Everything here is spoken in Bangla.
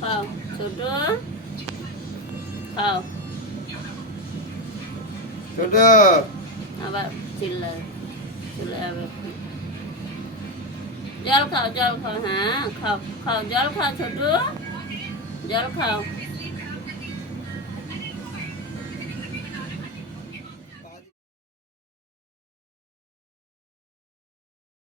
খাও ছোট খাও ছোট আবার চিল্লায় চলে যাবে জল খাও হ্যাঁ খাও খাও জল খাও ছোট জল খাও